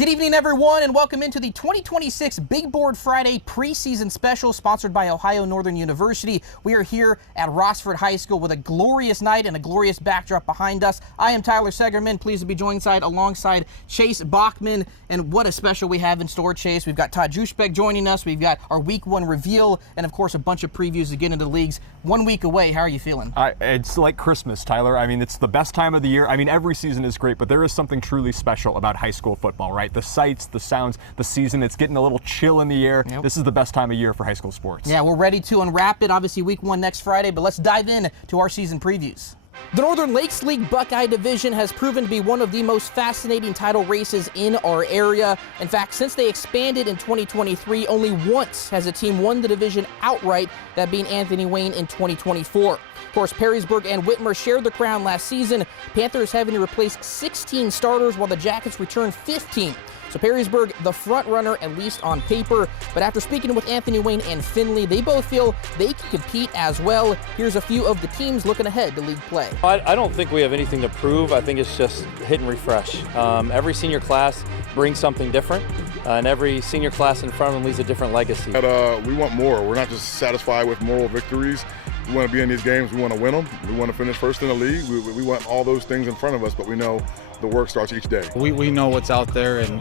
Good evening, everyone, and welcome into the 2026 Big Board Friday preseason special sponsored by Ohio Northern University. We are here at Rossford High School with a glorious night and a glorious backdrop behind us. I am Tyler Seggerman, pleased to be joined alongside Chase Bachman, and what a special we have in store, Chase. We've got Todd Drusback joining us. We've got our Week 1 reveal, and of course a bunch of previews to get into the leagues. 1 week away. How are you feeling? It's like Christmas, Tyler. I mean, it's the best time of the year. I mean, every season is great, but there is something truly special about high school football, right? The sights, the sounds, the season. It's getting a little chill in the air. Yep. This is the best time of year for high school sports. Yeah, we're ready to unwrap it. Obviously, Week 1 next Friday, but let's dive in to our season previews. The Northern Lakes League Buckeye Division has proven to be one of the most fascinating title races in our area. In fact, since they expanded in 2023, only once has a team won the division outright, that being Anthony Wayne in 2024. Of course, Perrysburg and Whitmer shared the crown last season, Panthers having to replace 16 starters while the Jackets returned 15. So Perrysburg, the front runner, at least on paper. But after speaking with Anthony Wayne and Finley, they both feel they can compete as well. Here's a few of the teams looking ahead to league play. I don't think we have anything to prove. I think it's just hit and refresh. Every senior class brings something different, and every senior class in front of them leaves a different legacy. We want more. We're not just satisfied with moral victories. We want to be in these games. We want to win them. We want to finish first in the league. We want all those things in front of us, but we know the work starts each day. We know what's out there, and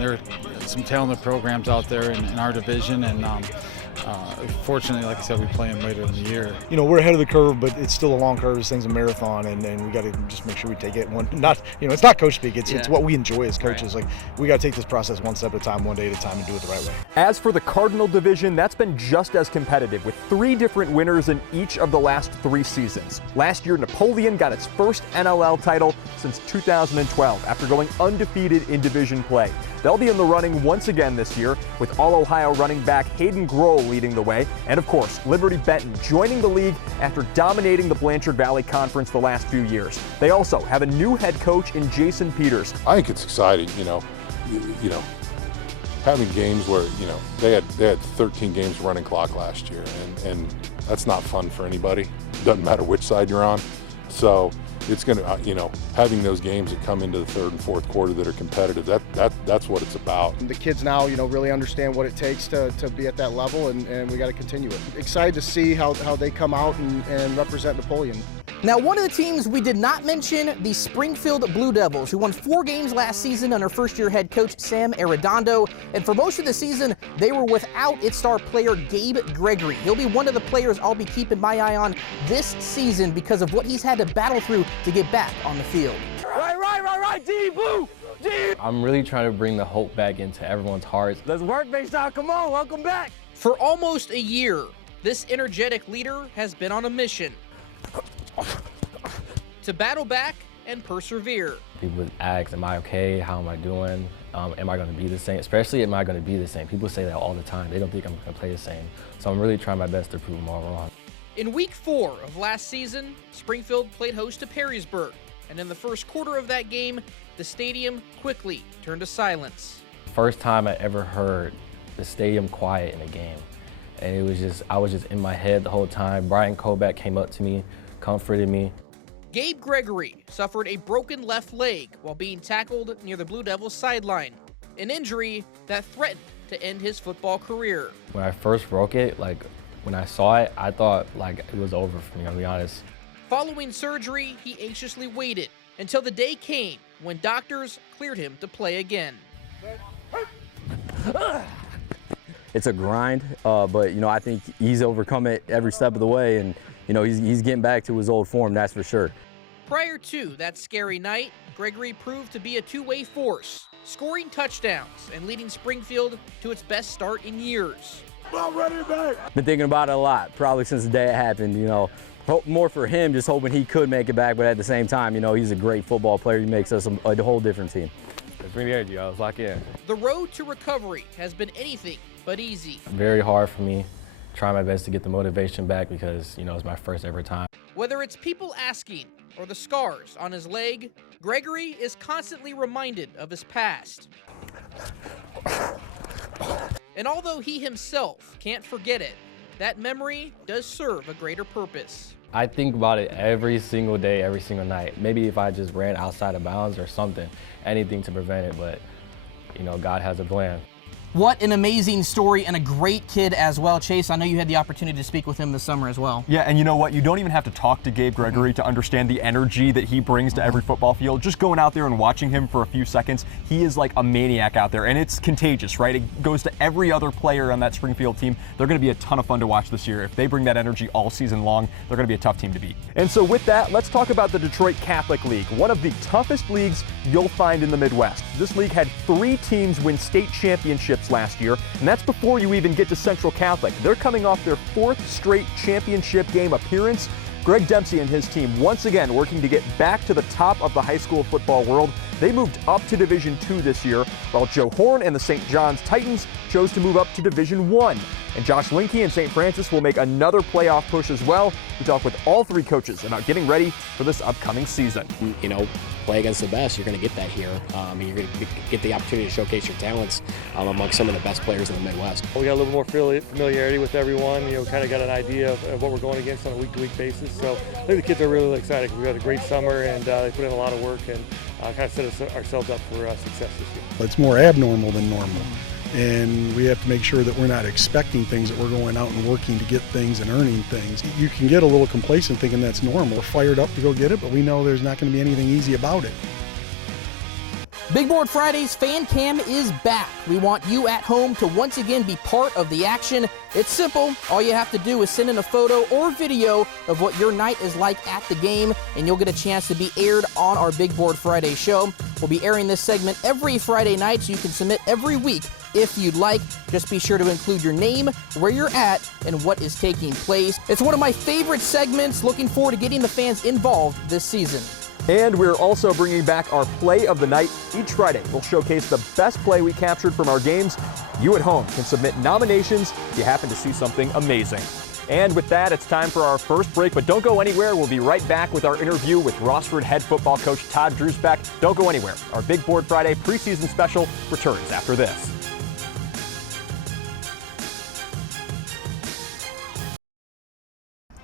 there are some talented programs out there in our division, and fortunately, like I said, we play them later in the year. You know, we're ahead of the curve, but it's still a long curve. This thing's a marathon, and we got to just make sure we take it one. Not, you know, it's not coach speak. It's what we enjoy as coaches. Right. Like, we got to take this process one step at a time, one day at a time, and do it the right way. As for the Cardinal division, that's been just as competitive, with 3 different winners in each of the last 3 seasons. Last year, Napoleon got its first NLL title since 2012 after going undefeated in division play. They'll be in the running once again this year, with All-Ohio running back Hayden Grohl leading the way, and of course, Liberty Benton joining the league after dominating the Blanchard Valley Conference the last few years. They also have a new head coach in Jason Peters. I think it's exciting, you know, having games where, you know, they had 13 games running clock last year, and that's not fun for anybody. Doesn't matter which side you're on. So it's going to, you know, having those games that come into the third and fourth quarter that are competitive, that's what it's about. The kids now, you know, really understand what it takes to be at that level, and we got to continue it. Excited to see how they come out and represent Napoleon. Now, one of the teams we did not mention, the Springfield Blue Devils, who won 4 games last season under first-year head coach Sam Arredondo. And for most of the season, they were without its star player Gabe Gregory. He'll be one of the players I'll be keeping my eye on this season because of what he's had to battle through to get back on the field. Right, D, Blue! D! I'm really trying to bring the hope back into everyone's hearts. Let's work, Bayside, come on, welcome back! For almost a year, this energetic leader has been on a mission to battle back and persevere. People would ask, am I okay? How am I doing? Am I going to be the same? Especially, am I going to be the same? People say that all the time. They don't think I'm going to play the same. So I'm really trying my best to prove them all wrong. In Week 4 of last season, Springfield played host to Perrysburg. And in the first quarter of that game, the stadium quickly turned to silence. First time I ever heard the stadium quiet in a game. And it was just, I was just in my head the whole time. Brian Koback came up to me, comforted me. Gabe Gregory suffered a broken left leg while being tackled near the Blue Devils sideline, an injury that threatened to end his football career. When I first broke it, like when I saw it, I thought like it was over for me, I'll be honest. Following surgery, he anxiously waited until the day came when doctors cleared him to play again. It's a grind, but you know, I think he's overcome it every step of the way, and you know, he's getting back to his old form, that's for sure. Prior to that scary night, Gregory proved to be a two-way force, scoring touchdowns and leading Springfield to its best start in years. Been thinking about it a lot, probably since the day it happened, you know. Hope more for him, just hoping he could make it back, but at the same time, you know, he's a great football player. He makes us a whole different team. Let's bring the energy, let's lock in. The road to recovery has been anything but easy. Very hard for me. Try my best to get the motivation back because, you know, it's my first ever time. Whether it's people asking or the scars on his leg, Gregory is constantly reminded of his past. And although he himself can't forget it, that memory does serve a greater purpose. I think about it every single day, every single night. Maybe if I just ran outside of bounds or something, anything to prevent it, but God has a plan. What an amazing story and a great kid as well. Chase, I know you had the opportunity to speak with him this summer as well. Yeah, and you know what? You don't even have to talk to Gabe Gregory to understand the energy that he brings to every football field. Just going out there and watching him for a few seconds, he is like a maniac out there, and it's contagious, right? It goes to every other player on that Springfield team. They're going to be a ton of fun to watch this year. If they bring that energy all season long, they're going to be a tough team to beat. And so with that, let's talk about the Detroit Catholic League, one of the toughest leagues you'll find in the Midwest. This league had 3 teams win state championships last year, and that's before you even get to Central Catholic. They're coming off their 4th straight championship game appearance. Greg Dempsey and his team once again working to get back to the top of the high school football world. They moved up to Division II this year, while Joe Horn and the St. John's Titans chose to move up to Division I. And Josh Linke and St. Francis will make another playoff push as well. We talk with all 3 coaches about getting ready for this upcoming season. Play against the best, you're going to get that here. And you're going to get the opportunity to showcase your talents among some of the best players in the Midwest. We got a little more familiarity with everyone, kind of got an idea of what we're going against on a week-to-week basis. So I think the kids are really excited. We've had a great summer, and they put in a lot of work and kind of set ourselves up for success this year. It's more abnormal than normal. And we have to make sure that we're not expecting things, that we're going out and working to get things and earning things. You can get a little complacent thinking that's normal. We're fired up to go get it, but we know there's not going to be anything easy about it. Big Board Fridays Fan Cam is back. We want you at home to once again be part of the action. It's simple. All you have to do is send in a photo or video of what your night is like at the game, and you'll get a chance to be aired on our Big Board Friday show. We'll be airing this segment every Friday night, so you can submit every week if you'd like. Just be sure to include your name, where you're at, and what is taking place. It's one of my favorite segments. Looking forward to getting the fans involved this season. And we're also bringing back our Play of the Night. Each Friday, we'll showcase the best play we captured from our games. You at home can submit nominations if you happen to see something amazing. And with that, it's time for our first break, but don't go anywhere. We'll be right back with our interview with Rossford head football coach Todd Drusback. Don't go anywhere. Our Big Board Friday preseason special returns after this.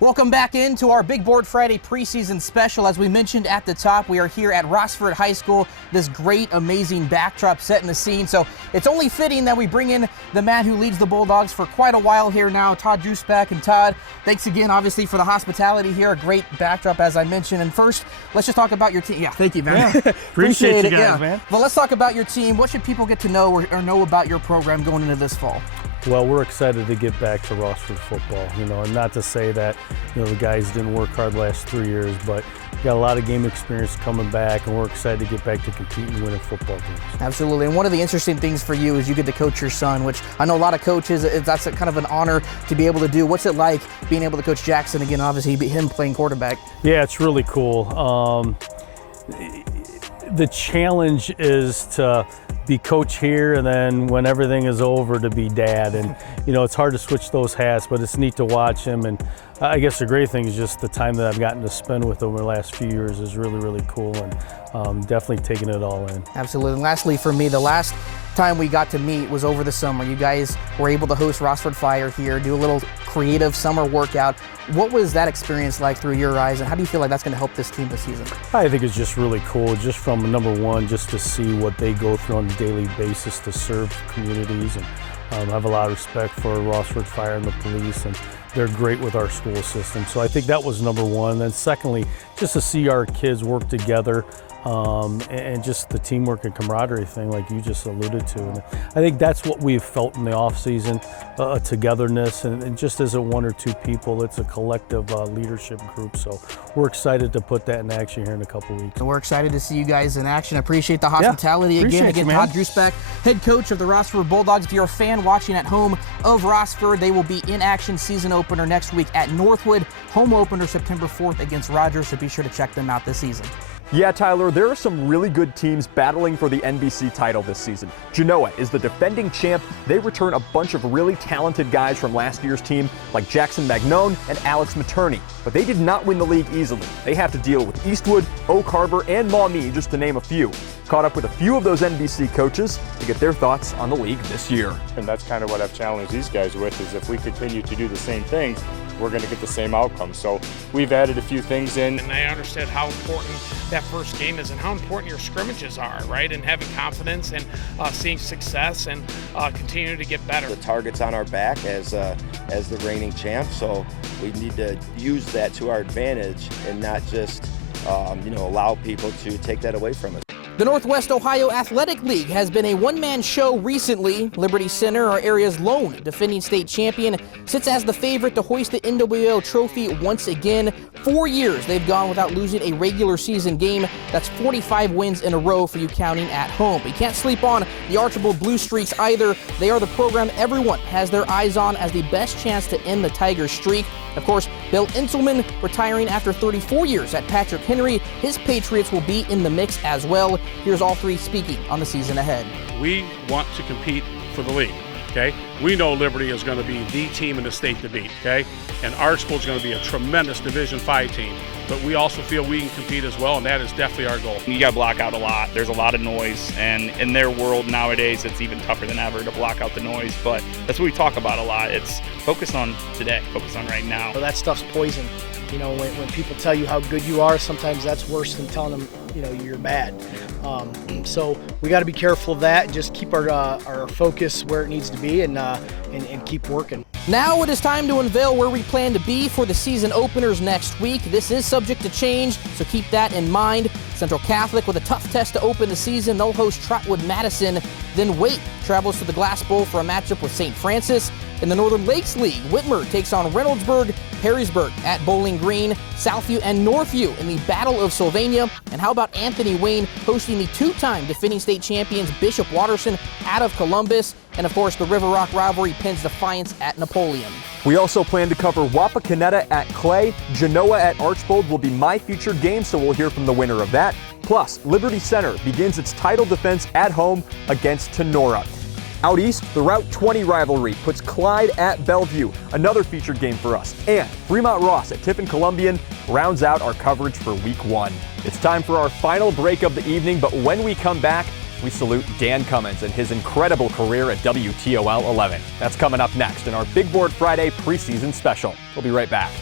Welcome back into our Big Board Friday preseason special. As we mentioned at the top, we are here at Rossford High School, this great, amazing backdrop setting the scene. So it's only fitting that we bring in the man who leads the Bulldogs for quite a while here now, Todd Drusback. And Todd, thanks again, obviously, for the hospitality here. A great backdrop, as I mentioned. And first, let's just talk about your team. Yeah, thank you, man. Yeah. Appreciate you guys, man. Well, let's talk about your team. What should people get to know or know about your program going into this fall? Well, we're excited to get back to Rossford football, and not to say that, the guys didn't work hard the last 3 years, but we got a lot of game experience coming back, and we're excited to get back to competing and winning football games. Absolutely, and one of the interesting things for you is you get to coach your son, which I know a lot of coaches, that's kind of an honor to be able to do. What's it like being able to coach Jackson again, obviously him playing quarterback? Yeah, it's really cool. The challenge is to be coach here, and then when everything is over, to be dad. And it's hard to switch those hats, but it's neat to watch him. And I guess the great thing is just the time that I've gotten to spend with him over the last few years is really, really cool, and definitely taking it all in. Absolutely. And lastly, for me, the last time we got to meet was over the summer. You guys were able to host Rossford Fire here, do a little creative summer workout. What was that experience like through your eyes, and how do you feel like that's going to help this team this season? I think it's just really cool, just from number one, just to see what they go through on a daily basis to serve communities. And I have a lot of respect for Rossford Fire and the police, and they're great with our school system. So I think that was number one. Then secondly, just to see our kids work together, and just the teamwork and camaraderie thing like you just alluded to. And I think that's what we've felt in the off-season, a togetherness, and just as a one or two people, it's a collective leadership group. So we're excited to put that in action here in a couple weeks. So we're excited to see you guys in action. I appreciate the hospitality again, Todd Drusback, head coach of the Rossford Bulldogs. If you're a fan watching at home of Rossford, they will be in action season opener next week at Northwood, home opener September 4th against Rogers, so be sure to check them out this season. Yeah, Tyler, there are some really good teams battling for the NBC title this season. Genoa is the defending champ. They return a bunch of really talented guys from last year's team, like Jackson Magnone and Alex Materney. But they did not win the league easily. They have to deal with Eastwood, Oak Harbor, and Maumee, just to name a few. Caught up with a few of those NBC coaches to get their thoughts on the league this year. And that's kind of what I've challenged these guys with, is if we continue to do the same things, we're going to get the same outcome. So we've added a few things in. And I understood how important that first game is and how important your scrimmages are, right? And having confidence and seeing success and continuing to get better. The target's on our back as the reigning champ, so we need to use that to our advantage and not just allow people to take that away from us. The Northwest Ohio Athletic League has been a one-man show recently. Liberty Center, our area's lone defending state champion, sits as the favorite to hoist the NWL trophy once again. 4 years they've gone without losing a regular season game. That's 45 wins in a row for you counting at home. But you can't sleep on the Archibald Blue Streaks either. They are the program everyone has their eyes on as the best chance to end the Tigers streak. Of course, Bill Inselman retiring after 34 years at Patrick Henry. His Patriots will be in the mix as well. Here's all three speaking on the season ahead. We want to compete for the league, okay? We know Liberty is going to be the team in the state to beat, okay? And our school is going to be a tremendous Division V team. But we also feel we can compete as well, and that is definitely our goal. You got to block out a lot. There's a lot of noise, and in their world nowadays, it's even tougher than ever to block out the noise. But that's what we talk about a lot. It's focus on today, focus on right now. Well, that stuff's poison. You know, when people tell you how good you are, sometimes that's worse than telling them, you're bad. So we got to be careful of that. Just keep our focus where it needs to be, and keep working. Now it is time to unveil where we plan to be for the season openers next week. This is subject to change, so keep that in mind. Central Catholic with a tough test to open the season. They'll host Trotwood Madison. Then Waite travels to the Glass Bowl for a matchup with St. Francis. In the Northern Lakes League, Whitmer takes on Reynoldsburg, Perrysburg at Bowling Green, Southview and Northview in the Battle of Sylvania. And how about Anthony Wayne hosting the two-time defending state champions Bishop Watterson out of Columbus. And of course, the River Rock rivalry pins Defiance at Napoleon. We also plan to cover Wapakoneta at Clay. Genoa at Archbold will be my featured game, so we'll hear from the winner of that. Plus, Liberty Center begins its title defense at home against Tenora. Out east, the Route 20 rivalry puts Clyde at Bellevue, another featured game for us. And Fremont Ross at Tiffin Columbian rounds out our coverage for Week 1. It's time for our final break of the evening, but when we come back, we salute Dan Cummins and his incredible career at WTOL 11. That's coming up next in our Big Board Friday preseason special. We'll be right back.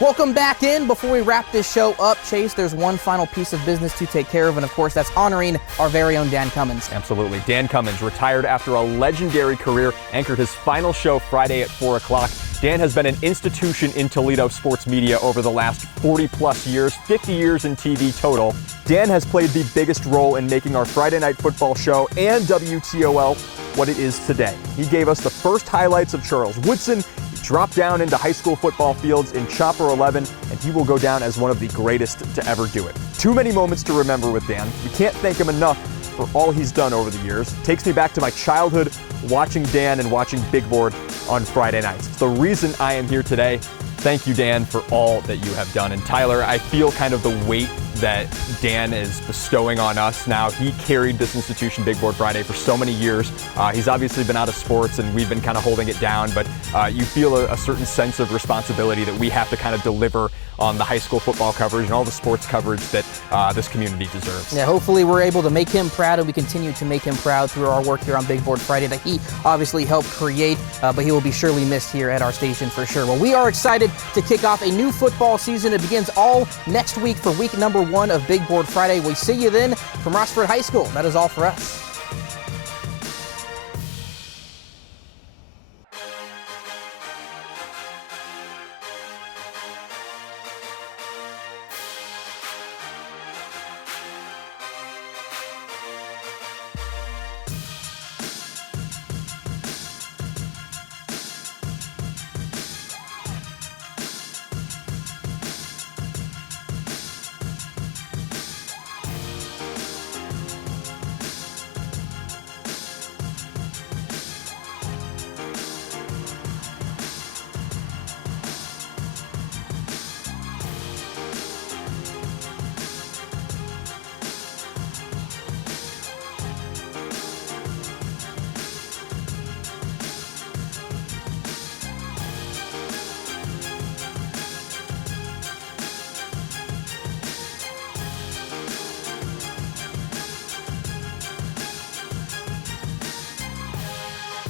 Welcome back in. Before we wrap this show up, Chase, there's one final piece of business to take care of, and of course that's honoring our very own Dan Cummins. Absolutely. Dan Cummins retired after a legendary career, anchored his final show Friday at 4 o'clock. Dan has been an institution in Toledo sports media over the last 40-plus years, 50 years in TV total. Dan has played the biggest role in making our Friday Night Football show and WTOL what it is today. He gave us the first highlights of Charles Woodson. He dropped down into high school football fields in Chopper 11, and he will go down as one of the greatest to ever do it. Too many moments to remember with Dan. We can't thank him enough for all he's done over the years. It takes me back to my childhood watching Dan and watching Big Board on Friday nights. It's the reason I am here today. Thank you, Dan, for all that you have done. And Tyler, I feel kind of the weight that Dan is bestowing on us now. He carried this institution, Big Board Friday, for so many years. He's obviously been out of sports, and we've been kind of holding it down, but you feel a certain sense of responsibility that we have to kind of deliver on the high school football coverage and all the sports coverage that this community deserves. Yeah, hopefully we're able to make him proud, and we continue to make him proud through our work here on Big Board Friday that he obviously helped create, but he will be surely missed here at our station for sure. Well, we are excited to kick off a new football season. It begins all next week for week number 1 of Big Board Friday. We see you then from Rossford High School. That is all for us.